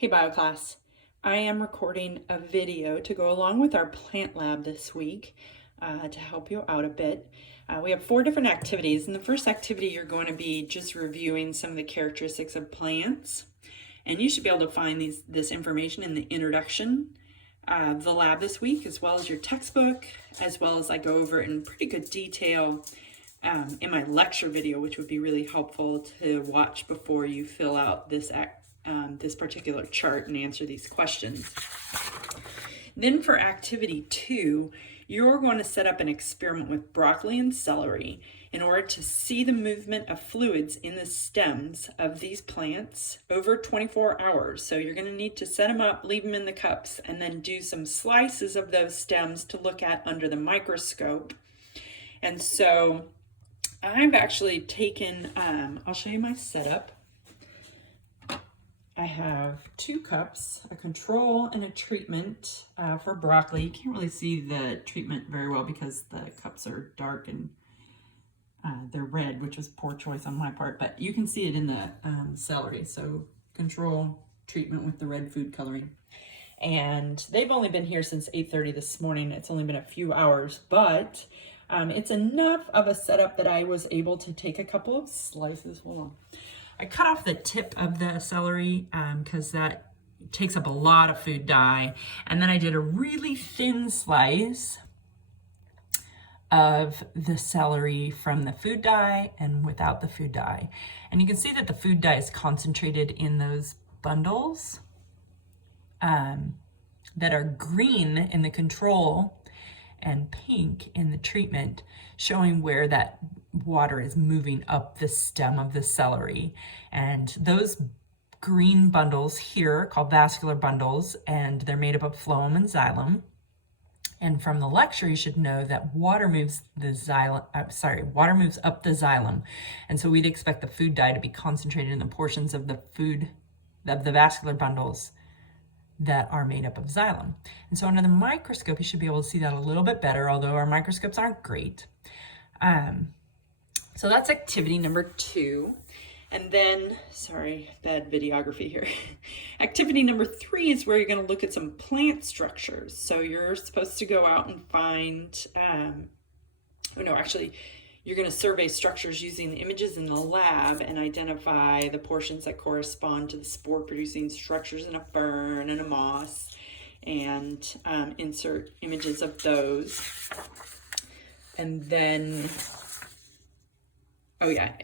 Hey BioClass, I am recording a video to go along with our plant lab this week to help you out a bit. We have 4 different activities. In the first activity, you're going to be just reviewing some of the characteristics of plants. And you should be able to find this information in the introduction of the lab this week, as well as your textbook, as well as I go over it in pretty good detail in my lecture video, which would be really helpful to watch before you fill out this particular chart and answer these questions. Then for activity 2, you're going to set up an experiment with broccoli and celery in order to see the movement of fluids in the stems of these plants over 24 hours. So you're going to need to set them up, leave them in the cups, and then do some slices of those stems to look at under the microscope. And so I've actually taken, I'll show you my setup. I have 2 cups, a control and a treatment for broccoli. You can't really see the treatment very well because the cups are dark and they're red, which was poor choice on my part, but you can see it in the celery. So control treatment with the red food coloring. And they've only been here since 8:30 this morning. It's only been a few hours, but it's enough of a setup that I was able to take a couple of slices. Hold on. I cut off the tip of the celery because that takes up a lot of food dye. And then I did a really thin slice of the celery from the food dye and without the food dye. And you can see that the food dye is concentrated in those bundles that are green in the control and pink in the treatment, showing where that water is moving up the stem of the celery. And those green bundles here are called vascular bundles, and they're made up of phloem and xylem. And from the lecture, you should know that water moves up the xylem. And so we'd expect the food dye to be concentrated in the portions of the vascular bundles that are made up of xylem. And so under the microscope, you should be able to see that a little bit better, although our microscopes aren't great. So that's activity number 2. And then, sorry, bad videography here. Activity number 3 is where you're going to look at some plant structures. So you're supposed to go out and find, you're going to survey structures using the images in the lab and identify the portions that correspond to the spore-producing structures in a fern and a moss, and insert images of those. And then,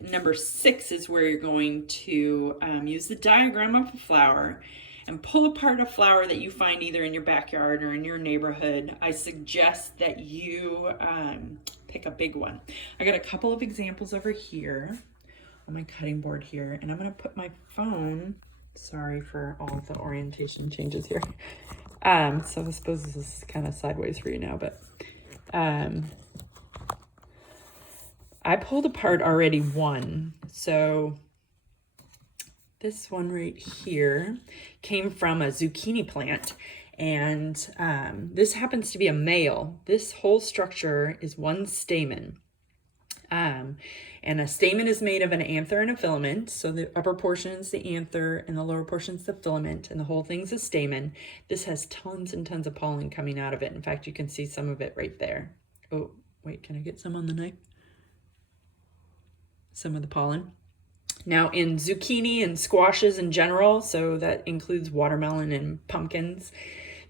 number 6 is where you're going to use the diagram of a flower and pull apart a flower that you find either in your backyard or in your neighborhood. I suggest that you pick a big one. I got a couple of examples over here on my cutting board here, and I'm going to put my phone, sorry for all of the orientation changes here. So I suppose this is kind of sideways for you now, but I pulled apart already one. So this one right here came from a zucchini plant, and this happens to be a male. This whole structure is one stamen. And a stamen is made of an anther and a filament. So the upper portion is the anther and the lower portion is the filament, and the whole thing's a stamen. This has tons and tons of pollen coming out of it. In fact, you can see some of it right there. Oh, wait, can I get some on the knife? Some of the pollen. Now in zucchini and squashes in general, so that includes watermelon and pumpkins,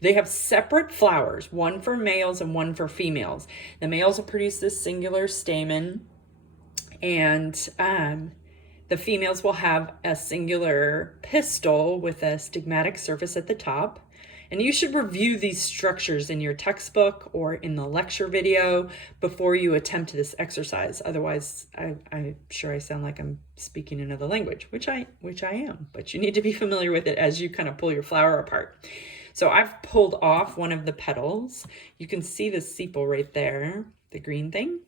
they have separate flowers, one for males and one for females. The males will produce this singular stamen, and the females will have a singular pistil with a stigmatic surface at the top. And you should review these structures in your textbook or in the lecture video before you attempt this exercise. Otherwise, I'm sure I sound like I'm speaking another language, which I am, but you need to be familiar with it as you kind of pull your flower apart. So I've pulled off one of the petals. You can see the sepal right there, the green thing.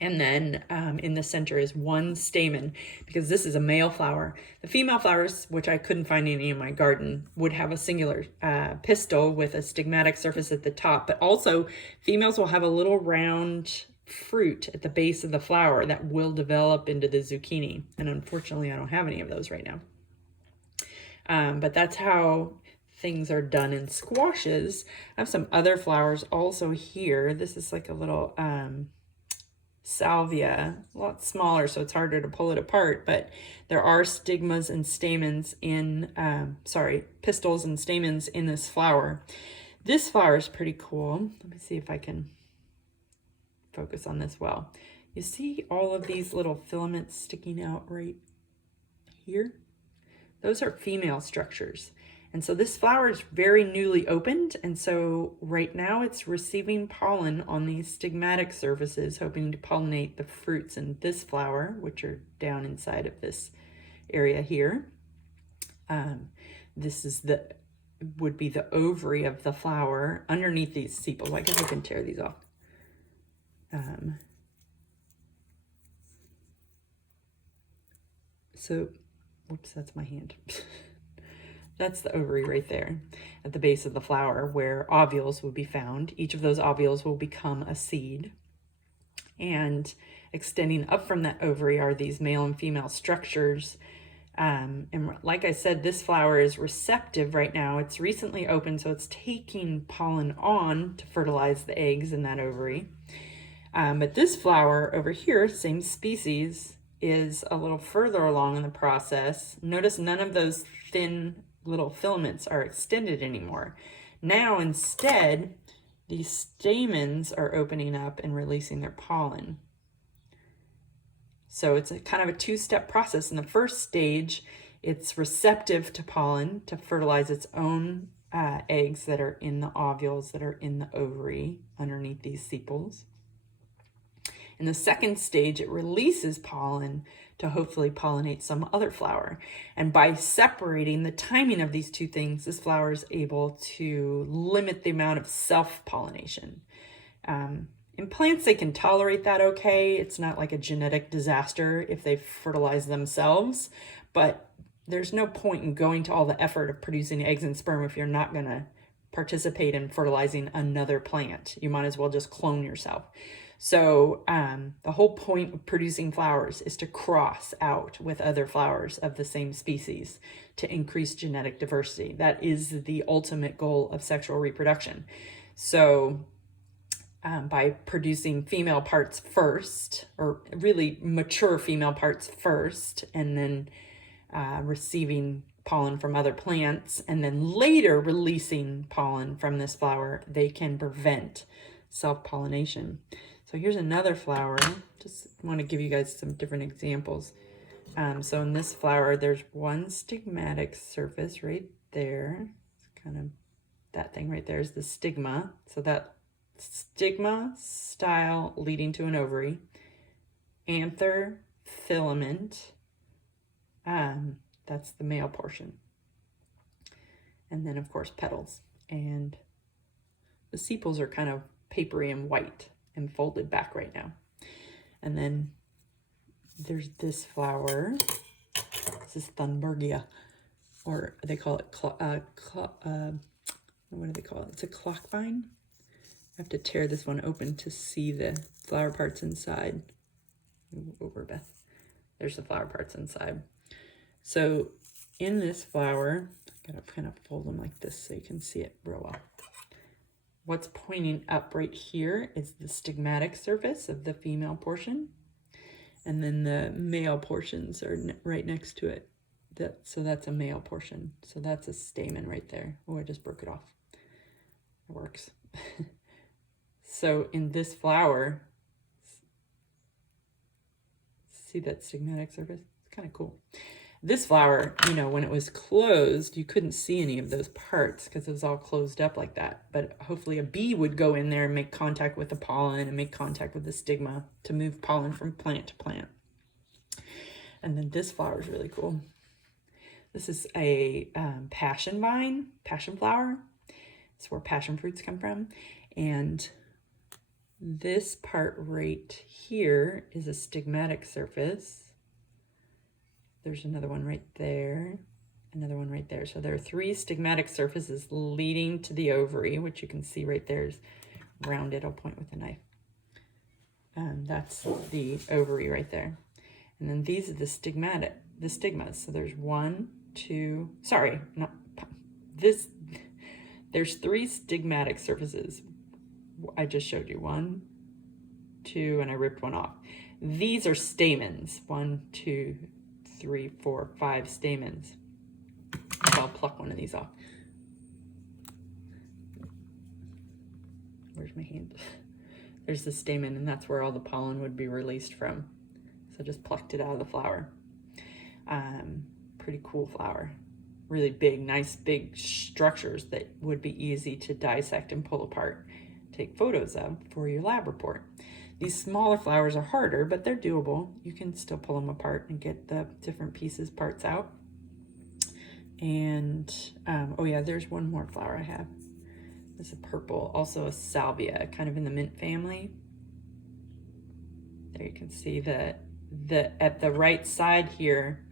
And then in the center is one stamen, because this is a male flower. The female flowers, which I couldn't find any in my garden, would have a singular pistil with a stigmatic surface at the top. But also, females will have a little round fruit at the base of the flower that will develop into the zucchini. And unfortunately, I don't have any of those right now. But that's how things are done in squashes. I have some other flowers also here. This is like a little salvia, a lot smaller, so it's harder to pull it apart, but there are stigmas and stamens in, pistils and stamens in this flower. This flower is pretty cool. Let me see if I can focus on this well. You see all of these little filaments sticking out right here? Those are female structures. And so this flower is very newly opened, and so right now it's receiving pollen on these stigmatic surfaces, hoping to pollinate the fruits in this flower, which are down inside of this area here. This is would be the ovary of the flower underneath these sepals. I guess I can tear these off. So, whoops, that's my hand. That's the ovary right there at the base of the flower where ovules will be found. Each of those ovules will become a seed. And extending up from that ovary are these male and female structures. And like I said, this flower is receptive right now. It's recently opened, so it's taking pollen on to fertilize the eggs in that ovary. But this flower over here, same species, is a little further along in the process. Notice none of those thin little filaments are extended anymore. Now instead, these stamens are opening up and releasing their pollen. So it's a kind of a two-step process. In the first stage, it's receptive to pollen to fertilize its own eggs that are in the ovules that are in the ovary underneath these sepals. In the second stage, it releases pollen to hopefully pollinate some other flower. And by separating the timing of these two things, this flower is able to limit the amount of self-pollination. In plants, they can tolerate that okay. It's not like a genetic disaster if they fertilize themselves, but there's no point in going to all the effort of producing eggs and sperm if you're not going to participate in fertilizing another plant. You might as well just clone yourself. So the whole point of producing flowers is to cross out with other flowers of the same species to increase genetic diversity. That is the ultimate goal of sexual reproduction. So by producing female parts first, or really mature female parts first, and then receiving pollen from other plants, and then later releasing pollen from this flower, they can prevent self-pollination. So here's another flower. Just want to give you guys some different examples. So in this flower, there's one stigmatic surface right there. It's kind of that thing right there is the stigma. So that stigma style leading to an ovary. Anther, filament. That's the male portion. And then, of course, petals. And the sepals are kind of papery and white and folded back right now. And then there's this flower. This is Thunbergia, or they call it, what do they call it? It's a clock vine. I have to tear this one open to see the flower parts inside. Over, Beth. There's the flower parts inside. So in this flower, I gotta kind of fold them like this so you can see it real well. What's pointing up right here is the stigmatic surface of the female portion. And then the male portions are right next to it. So that's a male portion. So that's a stamen right there. Oh, I just broke it off. It works. So in this flower, see that stigmatic surface? It's kind of cool. This flower, you know, when it was closed, you couldn't see any of those parts because it was all closed up like that. But hopefully a bee would go in there and make contact with the pollen and make contact with the stigma to move pollen from plant to plant. And then this flower is really cool. This is a passion vine, passion flower. It's where passion fruits come from. And this part right here is a stigmatic surface. There's another one right there, another one right there. So there are three stigmatic surfaces leading to the ovary, which you can see right there is rounded. I'll point with a knife. That's the ovary right there. And then these are the stigmas. So there's 1, 2, sorry, not this, there's 3 stigmatic surfaces. I just showed you 1, 2, and I ripped one off. These are stamens. 1, 2, 3, 4, 5 stamens. So I'll pluck one of these off. Where's my hand? There's the stamen, and that's where all the pollen would be released from. So I just plucked it out of the flower. Pretty cool flower. Really big, nice big structures that would be easy to dissect and pull apart, take photos of for your lab report. These smaller flowers are harder, but they're doable. You can still pull them apart and get the different pieces, parts out. And, oh yeah, there's one more flower I have. This is a purple, also a salvia, kind of in the mint family. There you can see that at the right side here,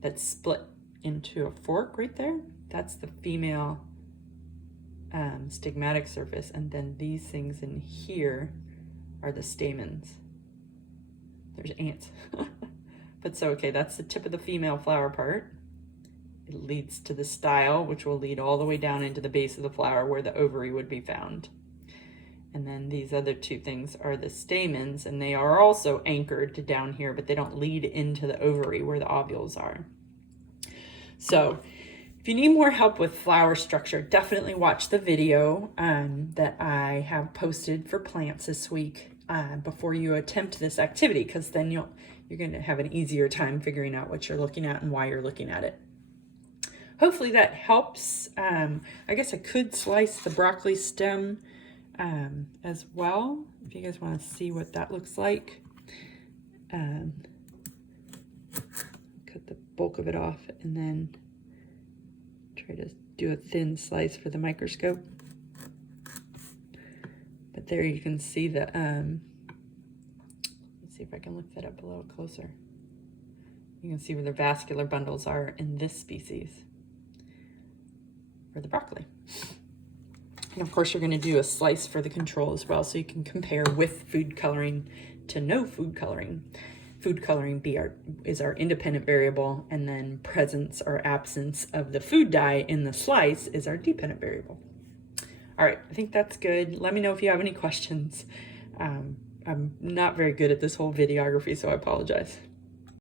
that's split into a fork right there. That's the female stigmatic surface, and then these things in here are the stamens. There's ants. But so, okay, that's the tip of the female flower part. It leads to the style, which will lead all the way down into the base of the flower where the ovary would be found. And then these other 2 things are the stamens, and they are also anchored to down here, but they don't lead into the ovary where the ovules are. So if you need more help with flower structure, definitely watch the video that I have posted for plants this week before you attempt this activity, because then you're going to have an easier time figuring out what you're looking at and why you're looking at it. Hopefully that helps. I guess I could slice the broccoli stem as well, if you guys want to see what that looks like. Cut the bulk of it off and then try to do a thin slice for the microscope. But there you can see the, let's see if I can look that up a little closer. You can see where the vascular bundles are in this species, for the broccoli. And of course, you're going to do a slice for the control as well, so you can compare with food coloring to no food coloring. Food coloring is our independent variable, and then presence or absence of the food dye in the slice is our dependent variable. All right, I think that's good. Let me know if you have any questions. I'm not very good at this whole videography, so I apologize.